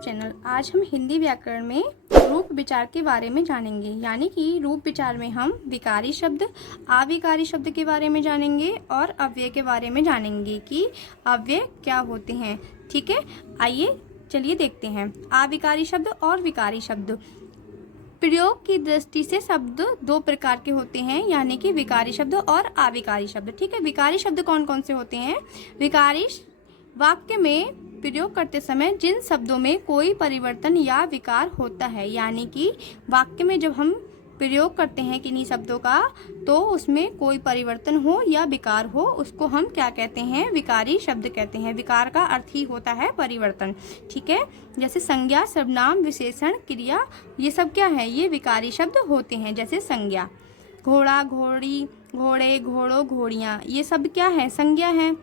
Channel. आज हम हिंदी व्याकरण में रूप विचार के बारे में जानेंगे, यानी कि रूप विचार में हम विकारी शब्द, अविकारी शब्द के बारे में जानेंगे और अव्यय के बारे में जानेंगे कि अव्यय क्या होते हैं। ठीक है, आइए चलिए देखते हैं। अविकारी शब्द और विकारी शब्द। प्रयोग की दृष्टि से शब्द दो प्रकार के होते हैं, यानी कि विकारी शब्द और अविकारी शब्द। ठीक है, विकारी शब्द कौन कौन से होते हैं? विकारी वाक्य में प्रयोग करते समय जिन शब्दों में कोई परिवर्तन या विकार होता है, यानी कि वाक्य में जब हम प्रयोग करते हैं किन्हीं शब्दों का तो उसमें कोई परिवर्तन हो या विकार हो, उसको हम क्या कहते हैं? विकारी शब्द कहते हैं। विकार का अर्थ ही होता है परिवर्तन। ठीक है, जैसे संज्ञा, सर्वनाम, विशेषण, क्रिया, ये सब क्या है? ये विकारी शब्द होते हैं। जैसे संज्ञा, घोड़ा, घोड़ी, घोड़े, घोड़ों, घोड़ियाँ, ये सब क्या है? संज्ञा है।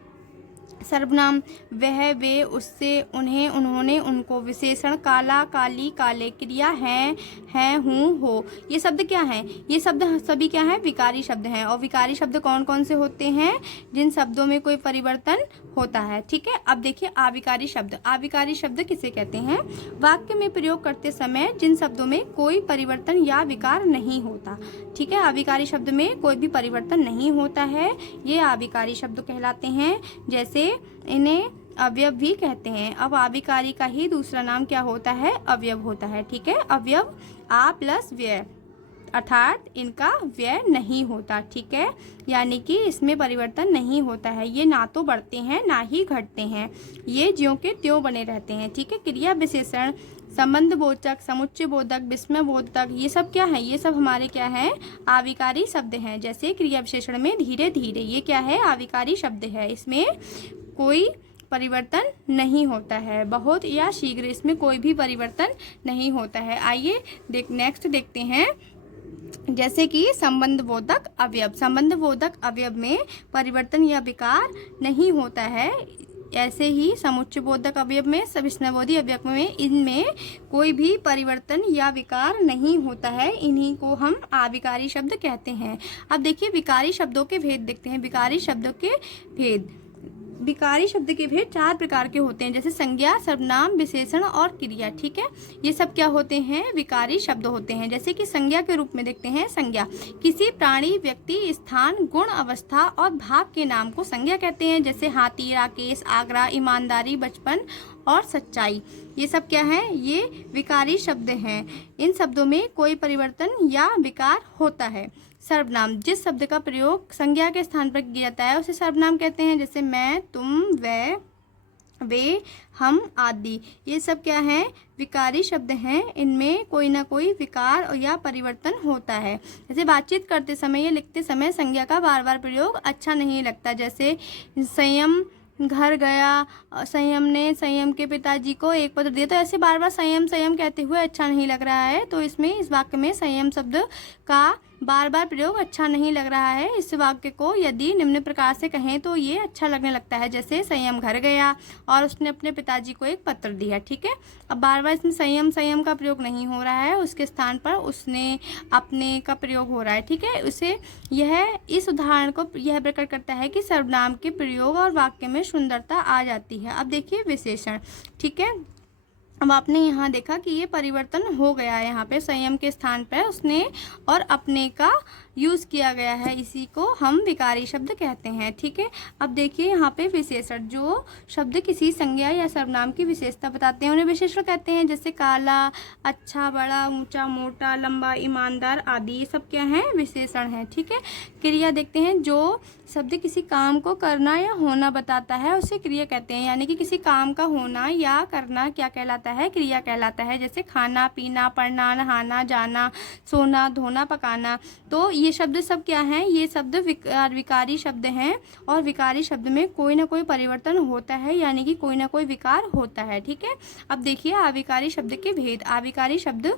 सर्वनाम, वह, वे, उससे, उन्हें, उन्होंने, उनको। विशेषण, काला, काली, काले। क्रिया, है, हूँ, हो, ये शब्द क्या हैं? ये शब्द सभी क्या हैं? विकारी शब्द हैं। और विकारी शब्द कौन कौन से होते हैं? जिन शब्दों में कोई परिवर्तन होता है। ठीक है, अब देखिए अविकारी शब्द। अविकारी शब्द किसे कहते हैं? वाक्य में प्रयोग करते समय जिन शब्दों में कोई परिवर्तन या विकार नहीं होता। ठीक है, अविकारी शब्द में कोई भी परिवर्तन नहीं होता है, ये अविकारी शब्द कहलाते हैं। जैसे इन्हें अवयव भी कहते हैं। अब अविकारी का ही दूसरा नाम क्या होता है? अवयव होता है। ठीक है, अवयव आ प्लस व्यय, अर्थात इनका व्यय नहीं होता। ठीक है, यानी कि इसमें परिवर्तन नहीं होता है। ये ना तो बढ़ते हैं ना ही घटते हैं, ये ज्यों के त्यों बने रहते हैं। ठीक है, क्रिया, विशेषण, संबंध बोधक, समुच्चय बोधक, विस्मय बोधक, ये सब क्या है? ये सब हमारे क्या है? अविकारी शब्द हैं। जैसे क्रिया विशेषण में धीरे धीरे, ये क्या है? अविकारी शब्द है। इसमें कोई परिवर्तन नहीं होता है। बहुत या शीघ्र, इसमें कोई भी परिवर्तन नहीं होता है। आइए नेक्स्ट देखते हैं। जैसे कि संबंध बोधक अवयव। संबंध बोधक अवयव में परिवर्तन या विकार नहीं होता है। ऐसे ही समुच्चय बोधक अवयव में, विस्मयबोधी अवयव में, इनमें कोई भी परिवर्तन या विकार नहीं होता है। इन्हीं को हम अविकारी शब्द कहते हैं। अब देखिए विकारी शब्दों के भेद देखते हैं। विकारी शब्दों के भेद। विकारी शब्द के भेद चार प्रकार के होते हैं, जैसे संज्ञा, सर्वनाम, विशेषण और क्रिया। ठीक है, ये सब क्या होते हैं? विकारी शब्द होते हैं। जैसे कि संज्ञा के रूप में देखते हैं। संज्ञा किसी प्राणी, व्यक्ति, स्थान, गुण, अवस्था और भाव के नाम को संज्ञा कहते हैं। जैसे हाथी, राकेश, आगरा, ईमानदारी, बचपन और सच्चाई, ये सब क्या है? ये विकारी शब्द हैं। इन शब्दों में कोई परिवर्तन या विकार होता है। सर्वनाम, जिस शब्द का प्रयोग संज्ञा के स्थान पर किया जाता है उसे सर्वनाम कहते हैं। जैसे मैं, तुम, वह, वे, हम आदि, ये सब क्या है? विकारी शब्द हैं। इनमें कोई ना कोई विकार या परिवर्तन होता है। जैसे बातचीत करते समय या लिखते समय संज्ञा का बार बार प्रयोग अच्छा नहीं लगता। जैसे संयम, घर गया, संयम ने संयम के पिताजी को एक पत्र दिया, तो ऐसे बार बार संयम संयम कहते हुए अच्छा नहीं लग रहा है। तो इसमें इस वाक्य में संयम शब्द का बार बार प्रयोग अच्छा नहीं लग रहा है। इस वाक्य को यदि निम्न प्रकार से कहें तो ये अच्छा लगने लगता है। जैसे संयम घर गया और उसने अपने पिताजी को एक पत्र दिया। ठीक है, अब बार बार इसमें संयम संयम का प्रयोग नहीं हो रहा है, उसके स्थान पर उसने, अपने का प्रयोग हो रहा है। ठीक है, उसे यह इस उदाहरण को यह प्रकट करता है कि सर्वनाम के प्रयोग और वाक्य में सुंदरता आ जाती है। अब देखिए विशेषण। ठीक है, अब आपने यहाँ देखा कि ये परिवर्तन हो गया है। यहाँ पे संयम के स्थान पर उसने और अपने का यूज़ किया गया है, इसी को हम विकारी शब्द कहते हैं। ठीक है, अब देखिए यहाँ पे विशेषण, जो शब्द किसी संज्ञा या सर्वनाम की विशेषता बताते हैं उन्हें विशेषण कहते हैं। जैसे काला, अच्छा, बड़ा, ऊंचा, मोटा, लंबा, ईमानदार आदि, ये सब क्या है? विशेषण है। ठीक है, क्रिया देखते हैं। जो शब्द किसी काम को करना या होना बताता है उसे क्रिया कहते हैं। यानी कि किसी काम का होना या करना क्या कहलाता है? क्रिया कहलाता है। जैसे खाना, पीना, पढ़ना, नहाना, जाना, सोना, धोना, पकाना, तो ये शब्द सब क्या हैं? ये शब्द विकारी शब्द हैं। और विकारी शब्द में कोई ना कोई परिवर्तन होता है, यानी कि कोई ना कोई विकार होता है। ठीक है, अब देखिए अविकारी शब्द के भेद। अविकारी शब्द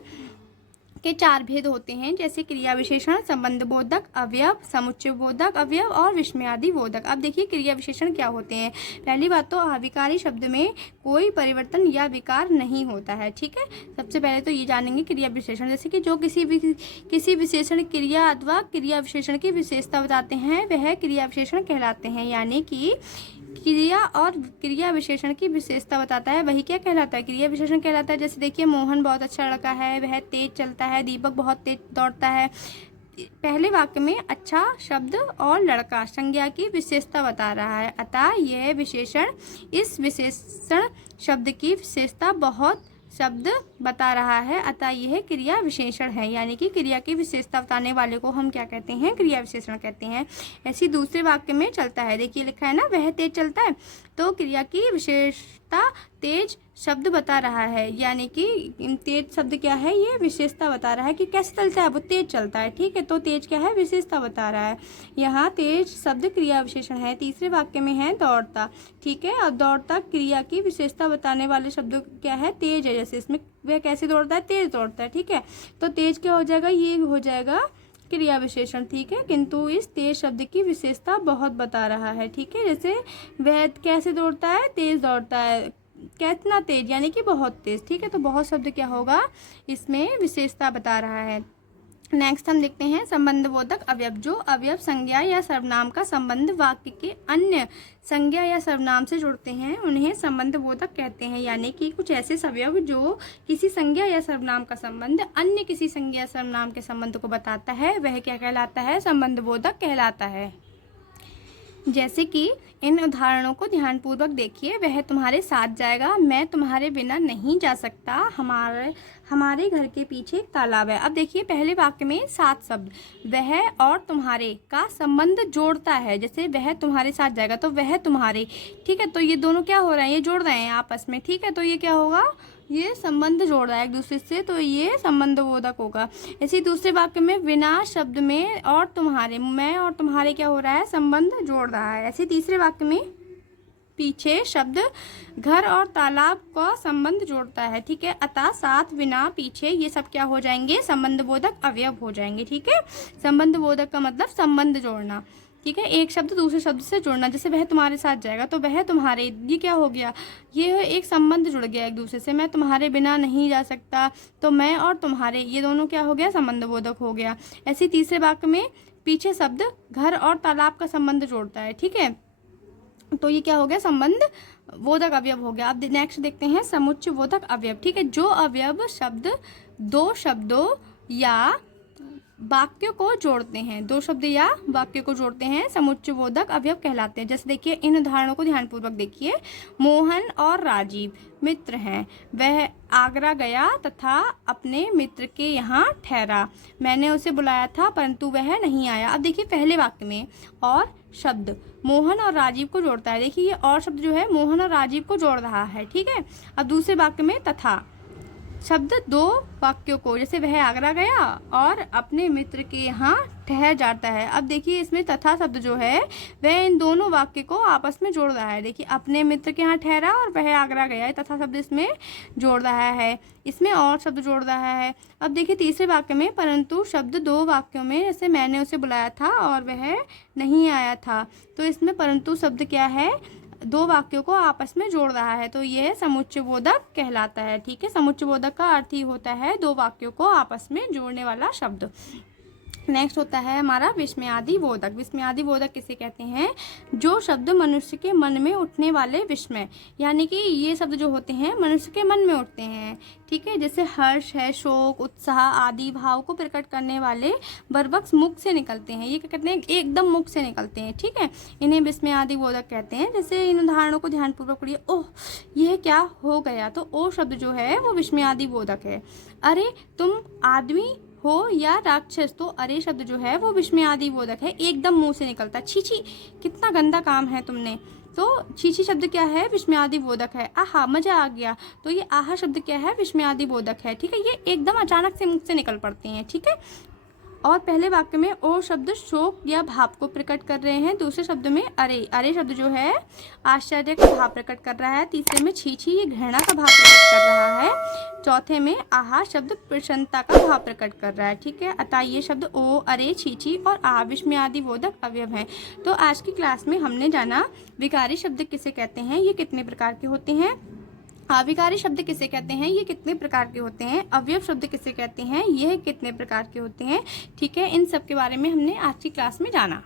के चार भेद होते हैं, जैसे क्रिया विशेषण, संबंध बोधक अवयव, समुच्चय बोधक अवयव और विस्मयादि बोधक। अब देखिए क्रिया विशेषण क्या होते हैं। पहली बात तो अविकारी शब्द में कोई परिवर्तन या विकार नहीं होता है। ठीक है, सबसे पहले तो ये जानेंगे क्रिया विशेषण, जैसे कि जो किसी विशेषण क्रिया अथवा क्रिया विशेषण की विशेषता बताते हैं वह क्रिया विशेषण कहलाते हैं। यानी कि क्रिया और क्रिया विशेषण की विशेषता बताता है, वही क्या कहलाता है? क्रिया विशेषण कहलाता है। जैसे देखिए, मोहन बहुत अच्छा लड़का है, वह तेज चलता है, दीपक बहुत तेज दौड़ता है। पहले वाक्य में अच्छा शब्द और लड़का संज्ञा की विशेषता बता रहा है, अतः यह विशेषण इस विशेषण शब्द की विशेषता बहुत शब्द बता रहा है, अतः यह क्रिया विशेषण है। यानी कि क्रिया की विशेषता बताने वाले को हम क्या कहते हैं? क्रिया विशेषण कहते हैं। ऐसी दूसरे वाक्य में चलता है, देखिए लिखा है ना, वह तेज चलता है, तो क्रिया की विशेषता तेज शब्द बता रहा है। यानी कि तेज शब्द क्या है? ये विशेषता बता रहा है कि कैसे चलता है, वो तेज चलता है। ठीक है, तो तेज क्या है? विशेषता बता रहा है। यहाँ तेज शब्द क्रिया विशेषण है। तीसरे वाक्य में है दौड़ता। ठीक है, अब दौड़ता क्रिया की विशेषता बताने वाले शब्द क्या है? तेज है। जैसे इसमें वह कैसे दौड़ता है? तेज दौड़ता है। ठीक है, तो तेज क्या हो जाएगा? ये हो जाएगा क्रिया विशेषण। ठीक है, किंतु इस तेज शब्द की विशेषता बहुत बता रहा है। ठीक है, जैसे वह कैसे दौड़ता है? तेज दौड़ता है। कितना तेज? यानी कि बहुत तेज। ठीक है, तो बहुत शब्द क्या होगा? इसमें विशेषता बता रहा है। नेक्स्ट हम देखते हैं संबंधबोधक अवयव। जो अवयव संज्ञा या सर्वनाम का संबंध वाक्य के अन्य संज्ञा या सर्वनाम से जुड़ते हैं, उन्हें संबंधबोधक कहते हैं। यानी कि कुछ ऐसे अवयव जो किसी संज्ञा या सर्वनाम का संबंध अन्य किसी संज्ञा या सर्वनाम के संबंध को बताता है, वह क्या कहलाता है? संबंधबोधक कहलाता है। जैसे कि इन उदाहरणों को ध्यानपूर्वक देखिए। वह तुम्हारे साथ जाएगा, मैं तुम्हारे बिना नहीं जा सकता, हमारे घर के पीछे एक तालाब है। अब देखिए, पहले वाक्य में साथ शब्द वह और तुम्हारे का संबंध जोड़ता है। जैसे वह तुम्हारे साथ जाएगा, तो वह तुम्हारे। ठीक है, तो ये दोनों क्या हो रहे हैं? ये जोड़ रहे हैं आपस में। ठीक है, तो ये क्या होगा? ये संबंध जोड़ रहा है एक दूसरे से, तो ये संबंधबोधक होगा। ऐसे दूसरे वाक्य में बिना शब्द में और तुम्हारे, मैं और तुम्हारे क्या हो रहा है? संबंध जोड़ रहा है। ऐसे तीसरे वाक्य में पीछे शब्द घर और तालाब का संबंध जोड़ता है। ठीक है, अतः साथ, बिना, पीछे ये सब क्या हो जाएंगे? संबंधबोधक अवयव हो जाएंगे। ठीक है, संबंधबोधक का मतलब संबंध जोड़ना। ठीक है, एक शब्द दूसरे शब्द से जोड़ना। जैसे वह तुम्हारे साथ जाएगा, तो वह तुम्हारे, ये क्या हो गया? ये एक संबंध जुड़ गया एक दूसरे से। मैं तुम्हारे बिना नहीं जा सकता, तो मैं और तुम्हारे, ये दोनों क्या हो गया? संबंधबोधक हो गया। ऐसे तीसरे वाक्य में पीछे शब्द घर और तालाब का संबंध जोड़ता है। ठीक है, तो ये क्या हो गया? संबंध बोधक अवयव हो गया। अब नेक्स्ट देखते हैं समुच्चय बोधक अवयव। ठीक है, जो अवयव शब्द दो शब्दों या वाक्य को जोड़ते हैं, दो शब्द या वाक्य को जोड़ते हैं, समुच्चय बोधक अवयव कहलाते हैं। जैसे देखिए, इन उदाहरणों को ध्यानपूर्वक देखिए। मोहन और राजीव मित्र हैं, वह आगरा गया तथा अपने मित्र के यहाँ ठहरा, मैंने उसे बुलाया था परंतु वह नहीं आया। अब देखिए, पहले वाक्य में और शब्द मोहन और राजीव को जोड़ता है। देखिए, ये और शब्द जो है मोहन और राजीव को जोड़ रहा है। ठीक है, अब दूसरे वाक्य में तथा शब्द दो वाक्यों को, जैसे वह आगरा गया और अपने मित्र के यहाँ ठहर जाता है। अब देखिए, इसमें तथा शब्द जो है वह इन दोनों वाक्य को आपस में जोड़ रहा है। देखिए, अपने मित्र के यहाँ ठहरा और वह आगरा गया, है तथा शब्द इसमें जोड़ रहा है, इसमें और शब्द जोड़ रहा है। अब देखिए, तीसरे वाक्य में परंतु शब्द दो वाक्यों में, जैसे मैंने उसे बुलाया था और वह नहीं आया था, तो इसमें परंतु शब्द क्या है? दो वाक्यों को आपस में जोड़ रहा है, तो यह समुच्चय बोधक कहलाता है। ठीक है, समुच्चय बोधक का अर्थ ही होता है दो वाक्यों को आपस में जोड़ने वाला शब्द। नेक्स्ट होता है हमारा विस्मयादि बोधक। विस्मयादि बोधक किसे कहते हैं? जो शब्द मनुष्य के मन में उठने वाले विस्मय, यानी कि ये शब्द जो होते हैं मनुष्य के मन में उठते हैं। ठीक है, जैसे हर्ष है, शोक, उत्साह आदि भाव को प्रकट करने वाले बर्बक्स मुख से निकलते हैं। ये क्या कहते हैं? एकदम मुख से निकलते हैं। ठीक है, इन्हें विस्मयादि बोधक कहते हैं। जैसे इन उदाहरणों को ध्यानपूर्वक पढ़िए। ओह, यह क्या हो गया, तो ओ शब्द जो है वो विस्मयादि बोधक है। अरे, तुम आदमी हो या राक्षस, तो अरे शब्द जो है वो विस्मयादि बोधक है, एकदम मुंह से निकलता। छी छी, कितना गंदा काम है तुमने, तो छी छी शब्द क्या है? विस्मयादि बोधक है। आहा, मजा आ गया, तो ये आहा शब्द क्या है? विस्मयादि बोधक है। ठीक है, ये एकदम अचानक से मुख से निकल पड़ते हैं। ठीक है, और पहले वाक्य में ओ शब्द शोक या भाव को प्रकट कर रहे हैं, दूसरे शब्द में अरे, अरे शब्द जो है आश्चर्य का भाव प्रकट कर रहा है, तीसरे में छी छी ये घृणा का भाव प्रकट कर रहा है, चौथे में आहा शब्द प्रसन्नता का भाव प्रकट कर रहा है। ठीक है, अतः ये शब्द ओ, अरे, छी छी और आहा विस्मयादि बोधक अवयव हैं। तो आज की क्लास में हमने जाना विकारी शब्द किसे कहते हैं, ये कितने प्रकार के होते हैं, अविकारी शब्द किसे कहते हैं, ये कितने प्रकार के होते हैं, अवयव शब्द किसे कहते हैं, यह कितने प्रकार के होते हैं। ठीक है, इन सब के बारे में हमने आज की क्लास में जाना।